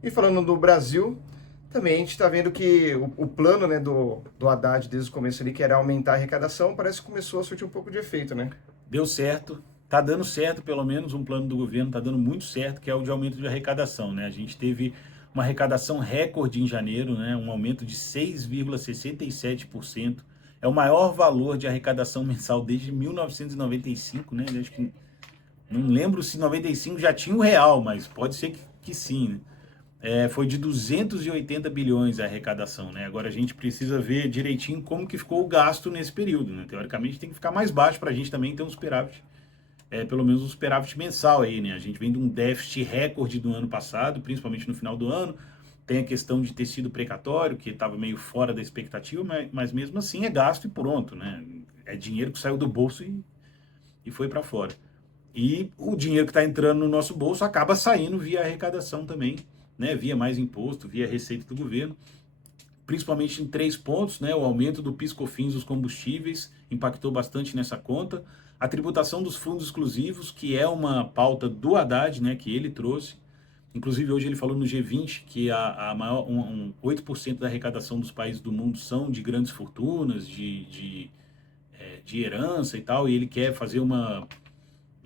E falando do Brasil, também a gente está vendo que o plano, né, do Haddad desde o começo ali, que era aumentar a arrecadação, parece que começou a surtir um pouco de efeito, né? Deu certo, tá dando certo, pelo menos um plano do governo tá dando muito certo, que é o de aumento de arrecadação, né? A gente teve uma arrecadação recorde em janeiro, né? Um aumento de 6,67%. É o maior valor de arrecadação mensal desde 1995, né? Acho que não lembro se 95 já tinha o real, mas pode ser que sim, né? Foi de 280 bilhões a arrecadação, né? Agora a gente precisa ver direitinho como que ficou o gasto nesse período, né? Teoricamente tem que ficar mais baixo para a gente também ter um superávit, pelo menos um superávit mensal aí, né? A gente vem de um déficit recorde do ano passado, principalmente no final do ano. Tem a questão de ter sido precatório, que estava meio fora da expectativa, mas mesmo assim é gasto e pronto, né? É dinheiro que saiu do bolso e foi para fora. E o dinheiro que está entrando no nosso bolso acaba saindo via arrecadação também, né? Via mais imposto, via receita do governo, principalmente em 3 pontos, né? O aumento do PIS/COFINS dos combustíveis impactou bastante nessa conta. A tributação dos fundos exclusivos, que é uma pauta do Haddad, né? Que ele trouxe. Inclusive hoje ele falou no G20 que a maior 8% da arrecadação dos países do mundo são de grandes fortunas, de herança e tal, e ele quer fazer uma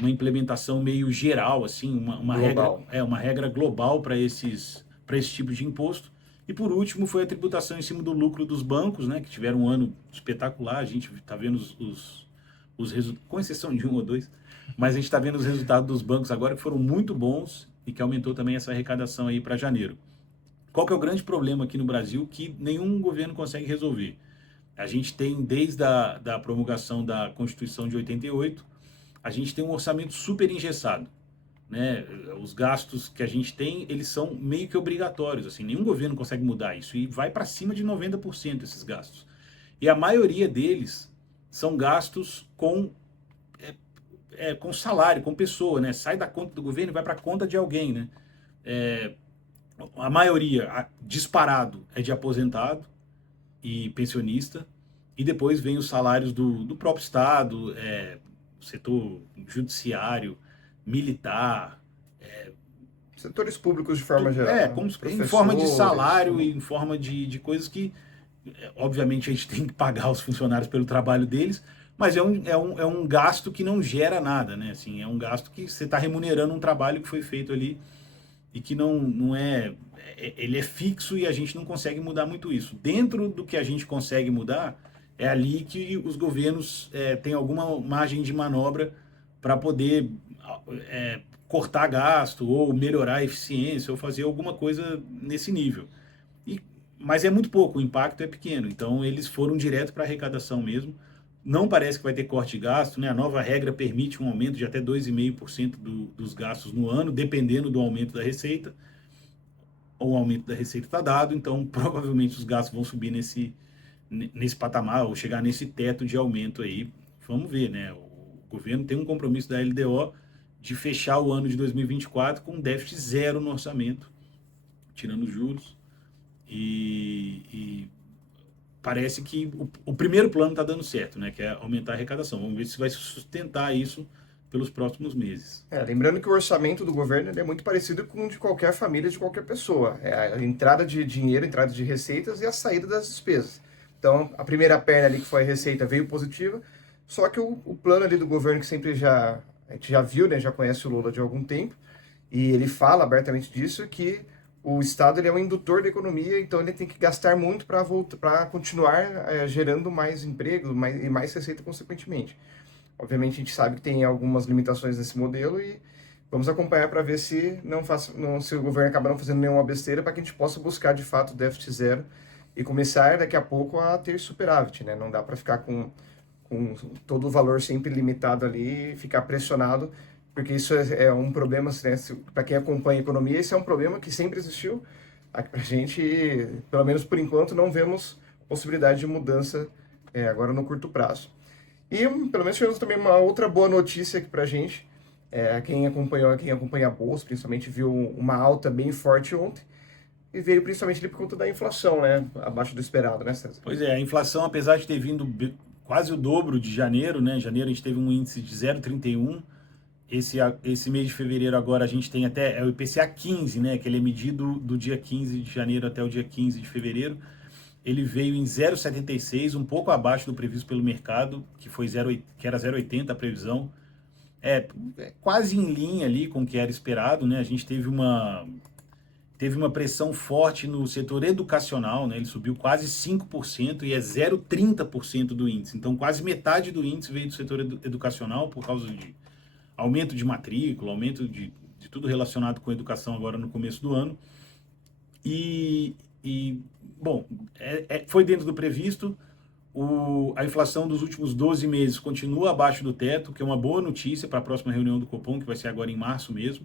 implementação meio geral, assim, Global. uma regra global para esse tipo de imposto. E por último foi a tributação em cima do lucro dos bancos, né, que tiveram um ano espetacular. A gente está vendo os resultados, com exceção de um ou dois, mas a gente está vendo os resultados dos bancos agora que foram muito bons e que aumentou também essa arrecadação aí para janeiro. Qual que é o grande problema aqui no Brasil que nenhum governo consegue resolver? A gente tem, desde da promulgação da Constituição de 88, a gente tem um orçamento super engessado, né? Os gastos que a gente tem, eles são meio que obrigatórios, assim, nenhum governo consegue mudar isso e vai para cima de 90% esses gastos. E a maioria deles são gastos com salário, com pessoa, né? Sai da conta do governo e vai para a conta de alguém, né? É, a maioria, disparado, é de aposentado e pensionista, e depois vem os salários do próprio Estado, setor judiciário, militar, Setores públicos de forma geral, né? como, em forma de Professores, salário e em forma de coisas que, obviamente, a gente tem que pagar os funcionários pelo trabalho deles, mas é um gasto que não gera nada, né? Assim, é um gasto que você está remunerando um trabalho que foi feito ali e que não ele é fixo e a gente não consegue mudar muito isso. Dentro do que a gente consegue mudar, é ali que os governos têm alguma margem de manobra para poder cortar gasto ou melhorar a eficiência ou fazer alguma coisa nesse nível. E, mas é muito pouco, o impacto é pequeno. Então eles foram direto para a arrecadação mesmo. Não parece que vai ter corte de gasto, né? A nova regra permite um aumento de até 2,5% dos gastos no ano, dependendo do aumento da receita. O aumento da receita está dado, então provavelmente os gastos vão subir nesse patamar ou chegar nesse teto de aumento aí. Vamos ver, né? O governo tem um compromisso da LDO de fechar o ano de 2024 com déficit zero no orçamento, tirando juros. E parece que o primeiro plano está dando certo, né? Que é aumentar a arrecadação. Vamos ver se vai sustentar isso pelos próximos meses. Lembrando que o orçamento do governo ele é muito parecido com o de qualquer família, de qualquer pessoa. É a entrada de dinheiro, a entrada de receitas e a saída das despesas. Então, a primeira perna ali que foi a receita veio positiva, só que o plano ali do governo que sempre a gente já viu, né, já conhece o Lula de algum tempo, e ele fala abertamente disso, que o Estado ele é um indutor da economia, então ele tem que gastar muito para continuar gerando mais emprego e mais receita consequentemente. Obviamente a gente sabe que tem algumas limitações nesse modelo e vamos acompanhar para ver se se o governo acabar não fazendo nenhuma besteira para que a gente possa buscar de fato déficit zero e começar daqui a pouco a ter superávit, né? Não dá para ficar com todo o valor sempre limitado ali e ficar pressionado, porque isso é um problema, né? Para quem acompanha a economia, isso é um problema que sempre existiu. Aqui para a gente, pelo menos por enquanto, não vemos possibilidade de mudança agora no curto prazo. E pelo menos tivemos também uma outra boa notícia aqui pra gente. Quem acompanha a bolsa, principalmente viu uma alta bem forte ontem e veio principalmente ali por conta da inflação, né? Abaixo do esperado, né, César? Pois é, a inflação, apesar de ter vindo quase o dobro de janeiro, né? Em janeiro a gente teve um índice de 0,31, esse mês de fevereiro agora a gente tem até o IPCA 15, né, que ele é medido do dia 15 de janeiro até o dia 15 de fevereiro. Ele veio em 0,76, um pouco abaixo do previsto pelo mercado, que era 0,80 a previsão. Quase em linha ali com o que era esperado, né? A gente teve uma pressão forte no setor educacional, né? Ele subiu quase 5% e é 0,30% do índice. Então, quase metade do índice veio do setor educacional por causa de aumento de matrícula, aumento de tudo relacionado com educação agora no começo do ano. Bom, foi dentro do previsto. A inflação dos últimos 12 meses continua abaixo do teto, que é uma boa notícia para a próxima reunião do Copom, que vai ser agora em março mesmo.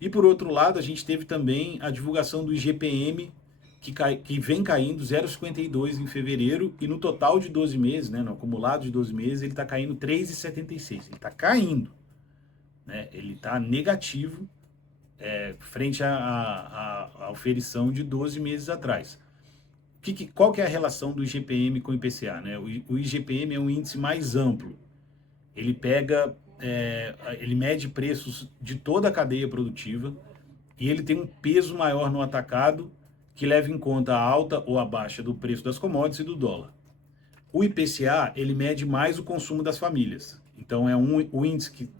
E por outro lado, a gente teve também a divulgação do IGPM, que vem caindo 0,52 em fevereiro, e no total de 12 meses, né, no acumulado de 12 meses, ele está caindo 3,76. Ele está caindo, né, ele está negativo frente à oferição de 12 meses atrás. Qual que é a relação do IGPM com o IPCA? Né? O IGPM é um índice mais amplo. Ele ele mede preços de toda a cadeia produtiva e ele tem um peso maior no atacado, que leva em conta a alta ou a baixa do preço das commodities e do dólar. O IPCA, ele mede mais o consumo das famílias. Então, o índice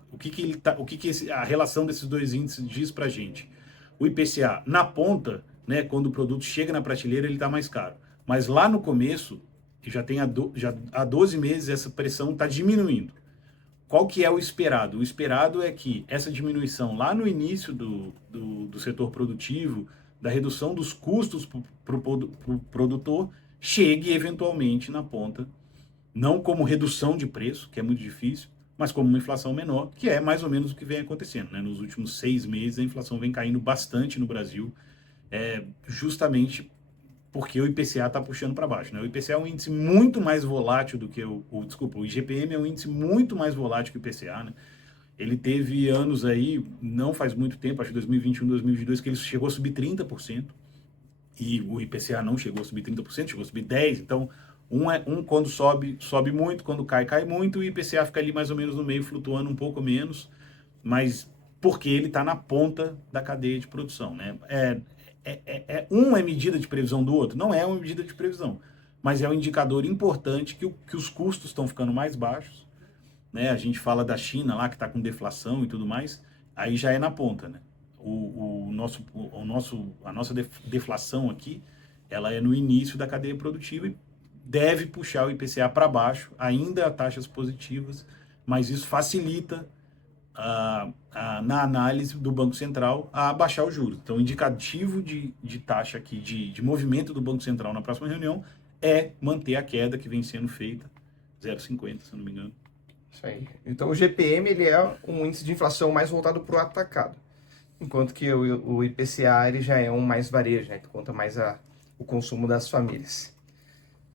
a relação desses dois índices diz pra gente? O IPCA, na ponta, né, quando o produto chega na prateleira, ele está mais caro. Mas lá no começo, já há 12 meses, essa pressão está diminuindo. Qual que é o esperado? O esperado é que essa diminuição lá no início do setor produtivo, da redução dos custos para o produtor, chegue eventualmente na ponta, não como redução de preço, que é muito difícil, mas como uma inflação menor, que é mais ou menos o que vem acontecendo. Né? Nos últimos 6 meses, a inflação vem caindo bastante no Brasil, justamente porque o IPCA está puxando para baixo. Né? O IPCA é um índice muito mais volátil do que o IGPM é um índice muito mais volátil que o IPCA. Né? Ele teve anos aí, não faz muito tempo, acho que 2021, 2022, que ele chegou a subir 30%, e o IPCA não chegou a subir 30%, chegou a subir 10%. Então, quando sobe muito, quando cai muito, e o IPCA fica ali mais ou menos no meio, flutuando um pouco menos, mas porque ele está na ponta da cadeia de produção. Né? Um é medida de previsão do outro? Não é uma medida de previsão, mas é um indicador importante que os custos estão ficando mais baixos. Né? A gente fala da China lá, que está com deflação e tudo mais, aí já é na ponta. Né? A nossa deflação aqui, ela é no início da cadeia produtiva e deve puxar o IPCA para baixo, ainda a taxas positivas, mas isso facilita na análise do Banco Central a baixar os juros. Então, o indicativo de taxa aqui, de movimento do Banco Central na próxima reunião é manter a queda que vem sendo feita, 0,50, se eu não me engano. Isso aí. Então, o GPM ele é um índice de inflação mais voltado para o atacado, enquanto que o IPCA ele já é um mais varejo, né, que conta mais o consumo das famílias.